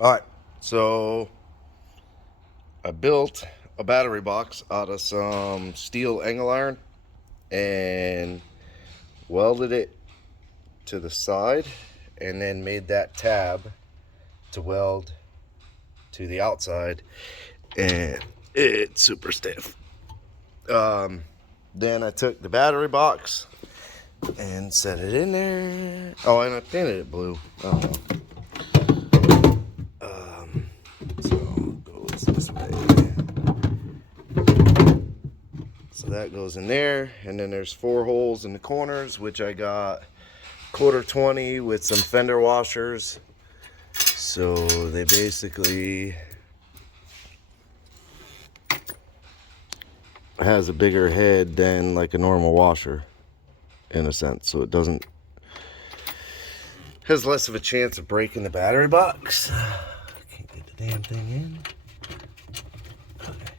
All right, so I built a battery box out of some steel angle iron and welded it to the side and then made that tab to weld to the outside, and it's super stiff. Then I took the battery box and set it in there. Oh, and I painted it blue. Oh, so it goes this way. So that goes in there, and then there's 4 holes in the corners, which I got 1/4 20 with some fender washers. So they basically has a bigger head than like a normal washer in a sense, so it doesn't has less of a chance of breaking the battery box. Can't get the damn thing in. Okay.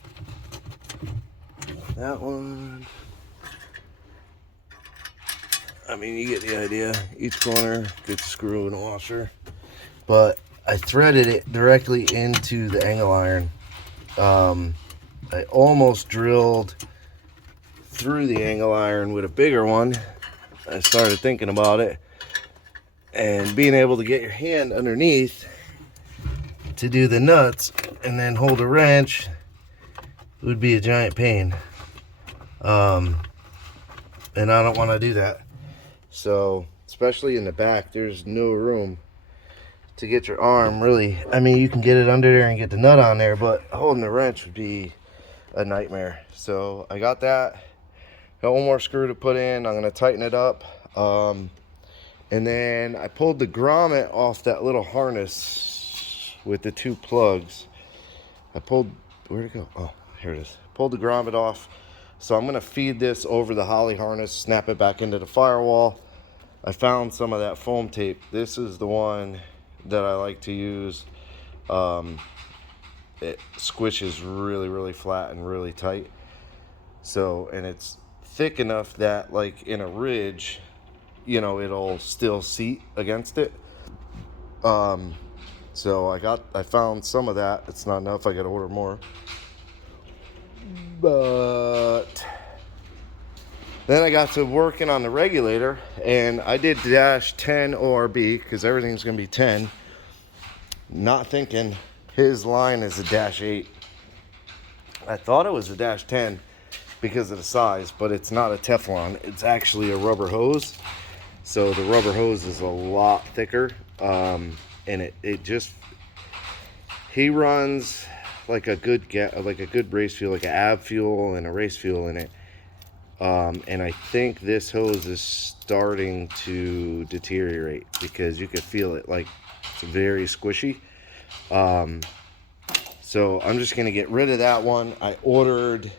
That one. I mean, you get the idea. Each corner gets a screw and a washer. But I threaded it directly into the angle iron. I almost drilled through the angle iron with a bigger one. I started thinking about it, and being able to get your hand underneath to do the nuts and then hold a wrench would be a giant pain. And I don't want to do that. So, especially in the back, there's no room to get your arm really. I mean, you can get it under there and get the nut on there, but holding the wrench would be a nightmare. So I got that. Got one more screw to put in. I'm gonna tighten it up. And then I pulled the grommet off that little harness with the 2 plugs. Where'd it go? Oh, here it is. Pulled the grommet off. So I'm gonna feed this over the holly harness, snap it back into the firewall. I found some of that foam tape. This is the one that I like to use. It squishes really flat and really tight. So, and it's thick enough that like in a ridge, you know, it'll still seat against it. So I found some of that. It's not enough. I got to order more. But then I got to working on the regulator, and I did dash 10 ORB because everything's going to be 10. Not thinking his line is a dash 8. I thought it was a dash 10 because of the size, but it's not a Teflon. It's actually a rubber hose. So the rubber hose is a lot thicker, and it just, he runs like a good race fuel, like an ab fuel and a race fuel in it. And I think this hose is starting to deteriorate because you could feel it, like it's very squishy. So I'm just gonna get rid of that one. I ordered,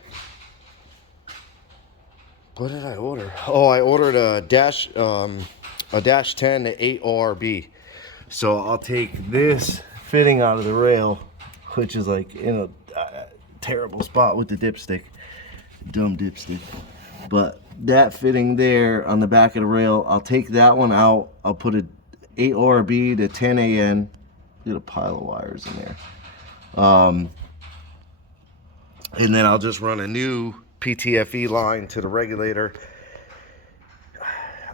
what did I order? Oh, I ordered a dash 10 to 8 ORB. So I'll take this fitting out of the rail, which is like in a terrible spot with the dipstick, dumb dipstick. But that fitting there on the back of the rail, I'll take that one out. I'll put a 8 ORB to 10 AN. Get a pile of wires in there. And then I'll just run a new PTFE line to the regulator.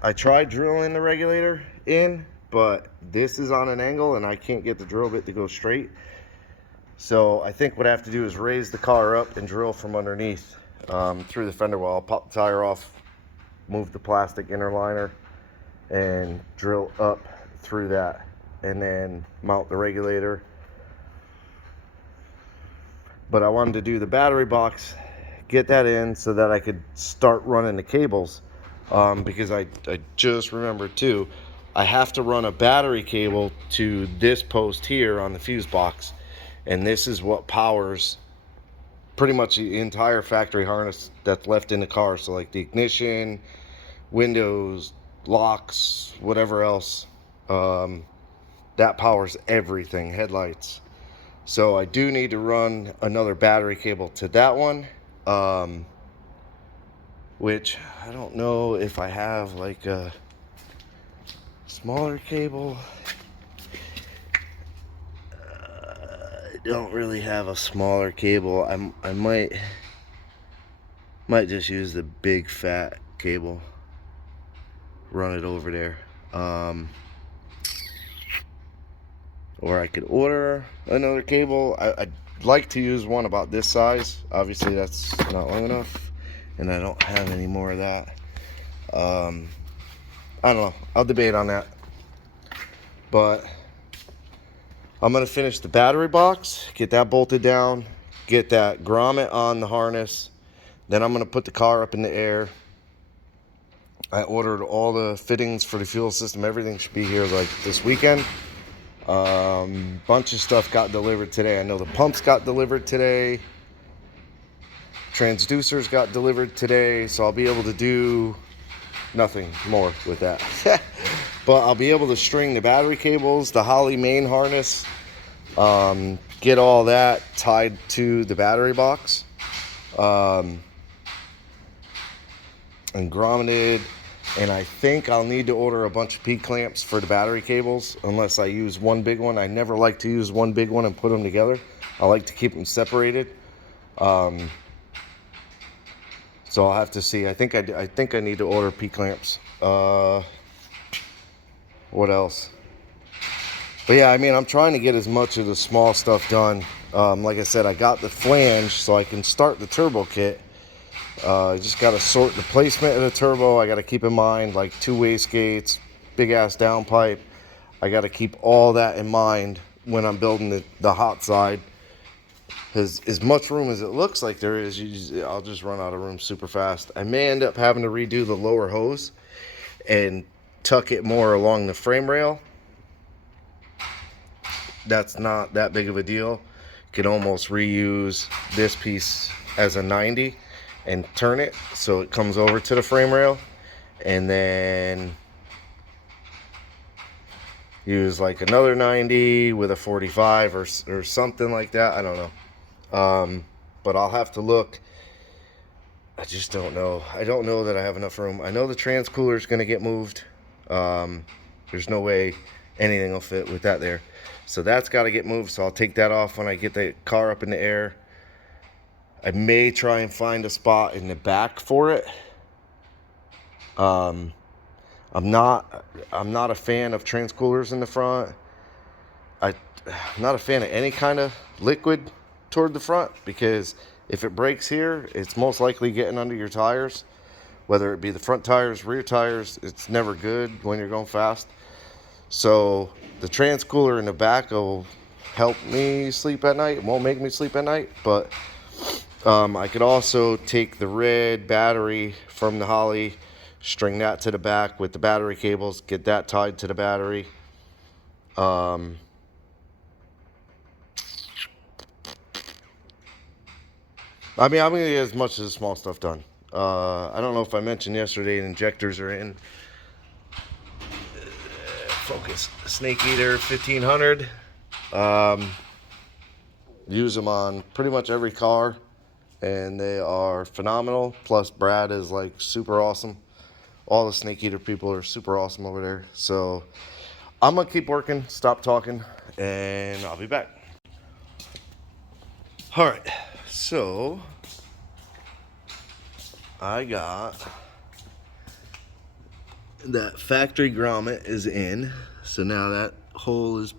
I tried drilling the regulator in, but this is on an angle and I can't get the drill bit to go straight. So I think what I have to do is raise the car up and drill from underneath through the fender well. I'll pop the tire off, move the plastic inner liner, and drill up through that, and then mount the regulator. But I wanted to do the battery box, get that in so that I could start running the cables, because I just remembered too, I have to run a battery cable to this post here on the fuse box, and this is what powers pretty much the entire factory harness that's left in the car. So like the ignition, windows, locks, whatever else, that powers everything, headlights. So I do need to run another battery cable to that one, which I don't know if I have like a smaller cable. don't really have a smaller cable. I might just use the big fat cable, run it over there. Or I could order another cable. I'd like to use one about this size. Obviously that's not long enough, and I don't have any more of that. I don't know, I'll debate on that. But I'm gonna finish the battery box, get that bolted down, get that grommet on the harness. Then I'm gonna put the car up in the air. I ordered all the fittings for the fuel system. Everything should be here like this weekend. Bunch of stuff got delivered today. I know the pumps got delivered today. Transducers got delivered today. So I'll be able to do nothing more with that. But I'll be able to string the battery cables, the Holley main harness, get all that tied to the battery box, and grommeted. And I think I'll need to order a bunch of P-clamps for the battery cables, unless I use one big one. I never like to use one big one and put them together. I like to keep them separated. So I'll have to see. I think I need to order P-clamps. What else? But yeah, I mean, I'm trying to get as much of the small stuff done. Like I said, I got the flange so I can start the turbo kit. Just got to sort the placement of the turbo. I got to keep in mind like 2 wastegates, big ass downpipe. I got to keep all that in mind when I'm building the hot side. Because as much room as it looks like there is, I'll just run out of room super fast. I may end up having to redo the lower hose and tuck it more along the frame rail. That's not that big of a deal. Can almost reuse this piece as a 90 and turn it so it comes over to the frame rail, and then use like another 90 with a 45 or something like that. I don't know. But I'll have to look. I just don't know. I don't know that I have enough room. I know the trans cooler is going to get moved. There's no way anything will fit with that there. So that's got to get moved. So I'll take that off when I get the car up in the air. I may try and find a spot in the back for it. I'm not a fan of trans coolers in the front. I'm not a fan of any kind of liquid toward the front, because if it breaks here, it's most likely getting under your tires, whether it be the front tires, rear tires. It's never good when you're going fast. So the trans cooler in the back will help me sleep at night. It won't make me sleep at night, but I could also take the red battery from the Holley, string that to the back with the battery cables, get that tied to the battery. I mean, I'm going to get as much of the small stuff done. I don't know if I mentioned yesterday, the injectors are in. Focus. Snake Eater 1500. Use them on pretty much every car, and they are phenomenal. Plus Brad is like super awesome. All the Snake Eater people are super awesome over there. So I'm gonna keep working, stop talking, and I'll be back. All right, so I got that factory grommet is in, so now that hole is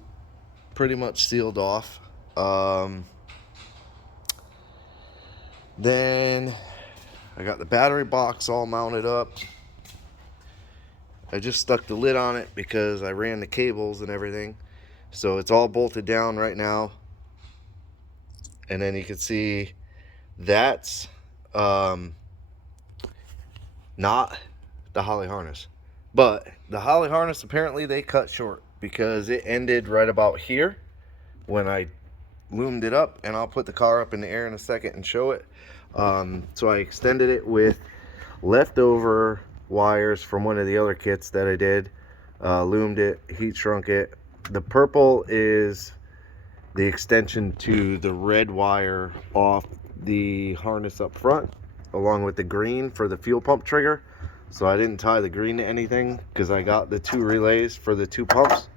pretty much sealed off. Then I got the battery box all mounted up. I just stuck the lid on it because I ran the cables and everything, so it's all bolted down right now. And then you can see that's not the Holley harness, but the Holley harness apparently they cut short because it ended right about here when I loomed it up, and I'll put the car up in the air in a second and show it. So I extended it with leftover wires from one of the other kits that I did, loomed it, heat shrunk it. The purple is the extension to the red wire off the harness up front, along with the green for the fuel pump trigger. So I didn't tie the green to anything because I got the 2 relays for the 2 pumps,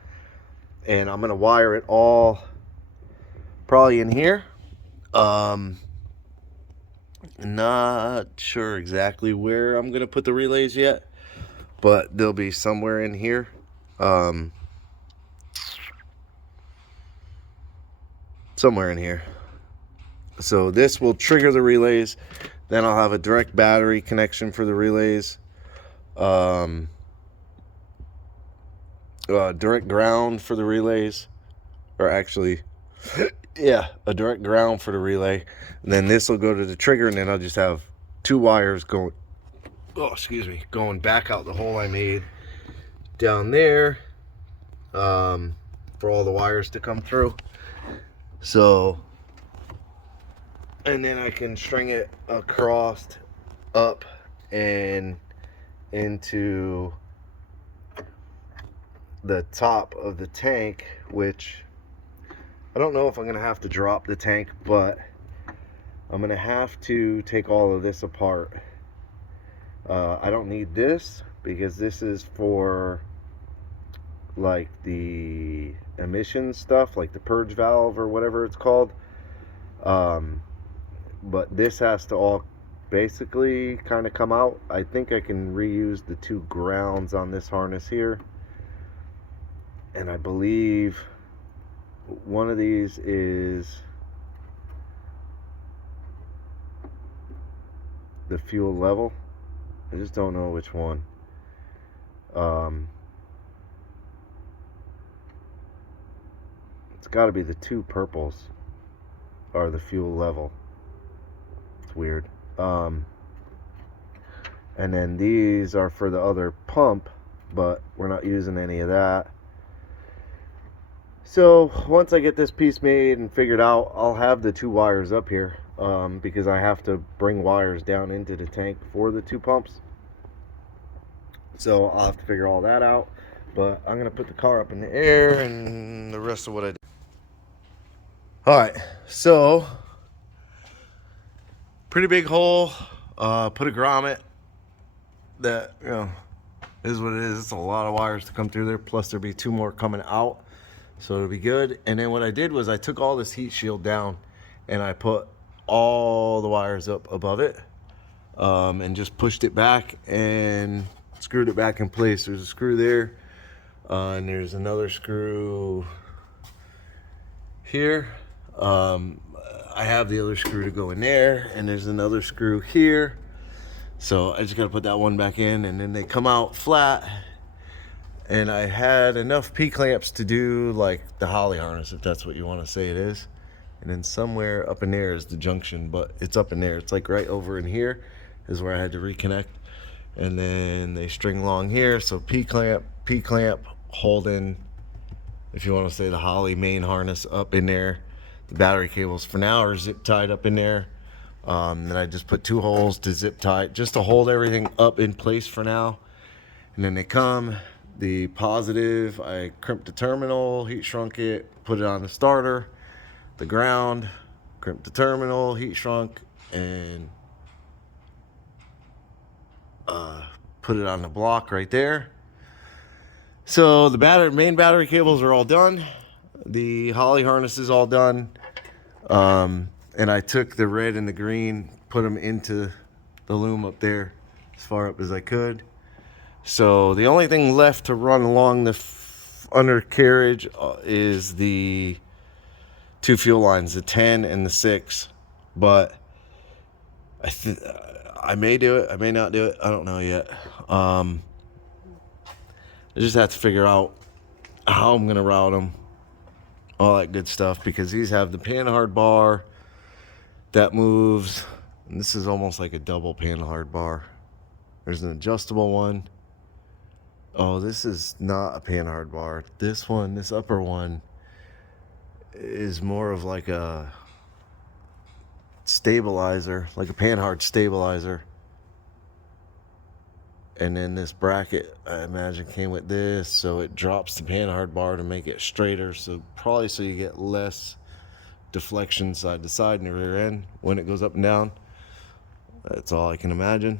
and I'm gonna wire it all probably in here. Not sure exactly where I'm gonna put the relays yet, but they'll be somewhere in here. Somewhere in here. So this will trigger the relays. Then I'll have a direct battery connection for the relays. Direct ground for the relays, or actually, yeah, a direct ground for the relay. And then this will go to the trigger, and then I'll just have two wires going, going back out the hole I made down there, for all the wires to come through. So, and then I can string it across, up, and into the top of the tank, which I don't know if I'm gonna have to drop the tank, but I'm gonna have to take all of this apart. I don't need this because this is for like the emission stuff, like the purge valve or whatever it's called. But this has to all basically kind of come out. I think I can reuse the two grounds on this harness here. And I believe one of these is the fuel level. I just don't know which one. It's got to be the two purples are the fuel level. It's weird. And then these are for the other pump, but we're not using any of that. So once I get this piece made and figured out, I'll have the two wires up here, because I have to bring wires down into the tank for the two pumps. So I'll have to figure all that out. But I'm gonna put the car up in the air and the rest of what I do. All right, so pretty big hole. Put a grommet. That, you know, is what it is. It's a lot of wires to come through there. Plus there'll be two more coming out. So it'll be good. And then what I did was I took all this heat shield down and I put all the wires up above it, and just pushed it back and screwed it back in place. There's a screw there, and there's another screw here. I have the other screw to go in there, and there's another screw here. So I just gotta put that one back in, and then they come out flat. And I had enough P-clamps to do like the Holly harness, if that's what you want to say it is. And then somewhere up in there is the junction, but it's up in there. It's like right over in here is where I had to reconnect. And then they string along here. So P-clamp, holding, if you want to say the Holly main harness up in there. The battery cables for now are zip tied up in there. Then I just put two holes to zip tie, just to hold everything up in place for now. And then they come. The positive, I crimped the terminal, heat shrunk it, put it on the starter. The ground, crimped the terminal, heat shrunk, and put it on the block right there. So the main battery cables are all done. The Holly harness is all done. And I took the red and the green, put them into the loom up there as far up as I could. So the only thing left to run along the undercarriage is the two fuel lines, the 10 and the 6. But I may do it, I may not do it, I don't know yet. I just have to figure out how I'm gonna route them, all that good stuff, because these have the panhard bar that moves, and this is almost like a double panhard bar. There's an adjustable one. Oh, this is not a panhard bar. This one, this upper one, is more of like a stabilizer, like a panhard stabilizer. And then this bracket, I imagine, came with this, so it drops the panhard bar to make it straighter. So probably so you get less deflection side to side in the rear end when it goes up and down. That's all I can imagine.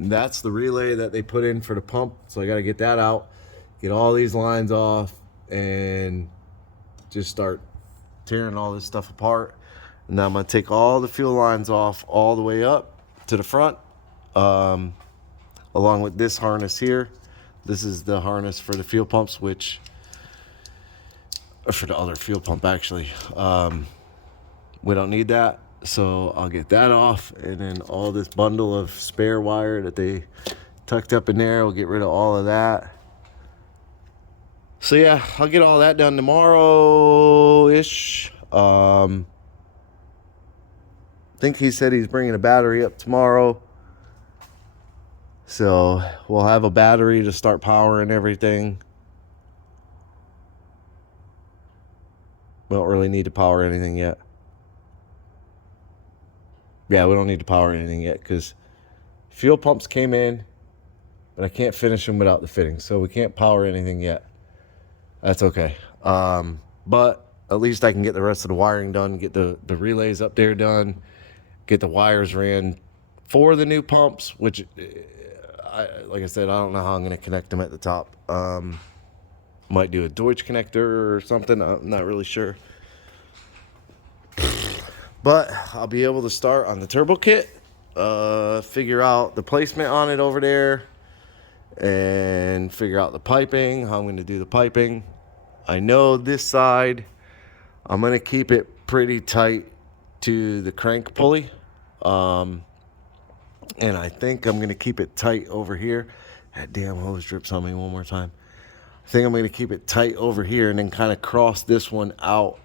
That's the relay that they put in for the pump, so I got to get that out, get all these lines off, and just start tearing all this stuff apart. And now I'm going to take all the fuel lines off all the way up to the front, along with this harness here. This is the harness for the fuel pumps, which, or for the other fuel pump actually. We don't need that, so I'll get that off, and then all this bundle of spare wire that they tucked up in there, we'll get rid of all of that. So yeah, I'll get all that done tomorrow-ish. I think he said he's bringing a battery up tomorrow, so we'll have a battery to start powering everything. We don't really need to power anything yet. Yeah, we don't need to power anything yet because fuel pumps came in, but I can't finish them without the fittings, so we can't power anything yet. That's okay. But at least I can get the rest of the wiring done, get the relays up there done, get the wires ran for the new pumps, which, like I said, I don't know how I'm going to connect them at the top. Might do a Deutsch connector or something. I'm not really sure. But I'll be able to start on the turbo kit, figure out the placement on it over there, and figure out the piping, how I'm going to do the piping. I know this side, I'm going to keep it pretty tight to the crank pulley. And I think I'm going to keep it tight over here. That damn hose drips on me one more time. I think I'm going to keep it tight over here and then kind of cross this one out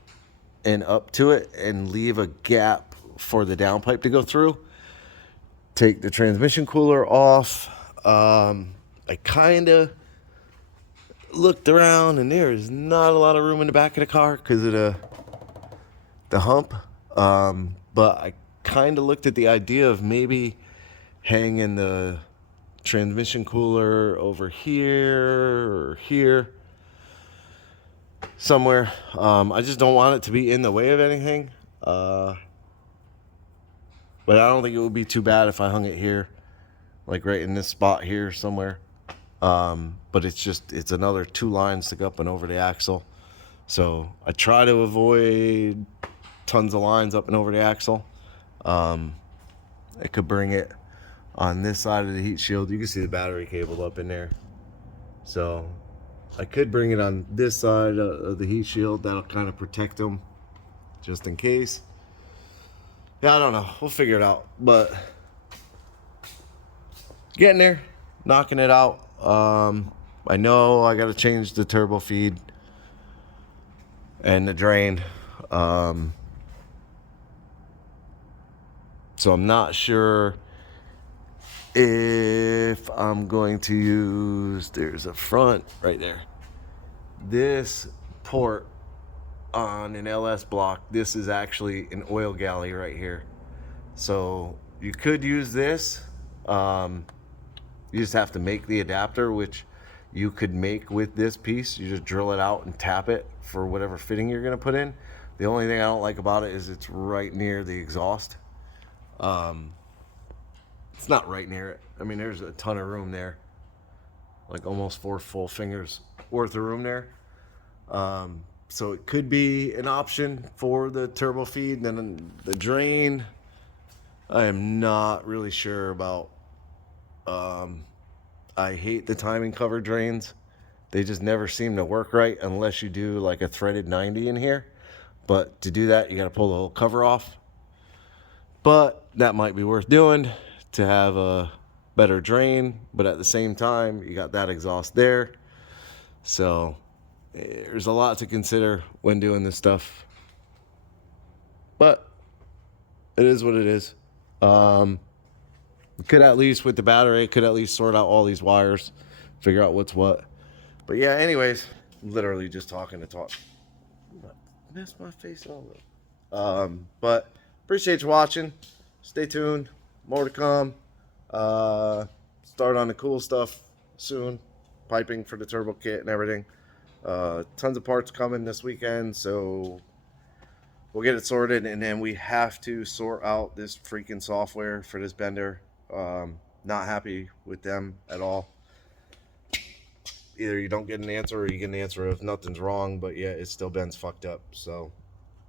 and up to it and leave a gap for the downpipe to go through. Take the transmission cooler off. I kind of looked around and there is not a lot of room in the back of the car because of the hump. But I kind of looked at the idea of maybe hanging the transmission cooler over here or here somewhere. I just don't want it to be in the way of anything. But I don't think it would be too bad if I hung it here, like right in this spot here somewhere. But it's another 2 lines to go up and over the axle. So I try to avoid tons of lines up and over the axle. I could bring it on this side of the heat shield. You can see the battery cable up in there. So I could bring it on this side of the heat shield. That'll kind of protect them just in case. Yeah, I don't know. We'll figure it out. But getting there, knocking it out. I know I got to change the turbo feed and the drain. So I'm not sure if I'm going to use, there's a front right there. This port on an LS block, this is actually an oil galley right here. So you could use this. You just have to make the adapter, which you could make with this piece. You just drill it out and tap it for whatever fitting you're going to put in. The only thing I don't like about it is it's right near the exhaust. It's not right near it. I mean, there's a ton of room there, like almost 4 full fingers worth of room there. So it could be an option for the turbo feed. And then the drain, I am not really sure about. I hate the timing cover drains. They just never seem to work right unless you do like a threaded 90 in here. But to do that, you got to pull the whole cover off. But that might be worth doing to have a better drain. But at the same time, you got that exhaust there. So there's a lot to consider when doing this stuff. But it is what it is. Could at least, with the battery, could at least sort out all these wires, figure out what's what. But yeah, anyways, literally just talking to talk. Mess my face all up. But appreciate you watching. Stay tuned. More to come. Start on the cool stuff soon. Piping for the turbo kit and everything. Tons of parts coming this weekend, so we'll get it sorted. And then we have to sort out this freaking software for this bender. Not happy with them at all. Either you don't get an answer or you get an answer if nothing's wrong, but yeah, it still bends fucked up. So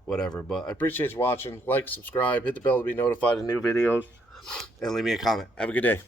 whatever. But I appreciate you watching. Like, subscribe, hit the bell to be notified of new videos, and leave me a comment. Have a good day.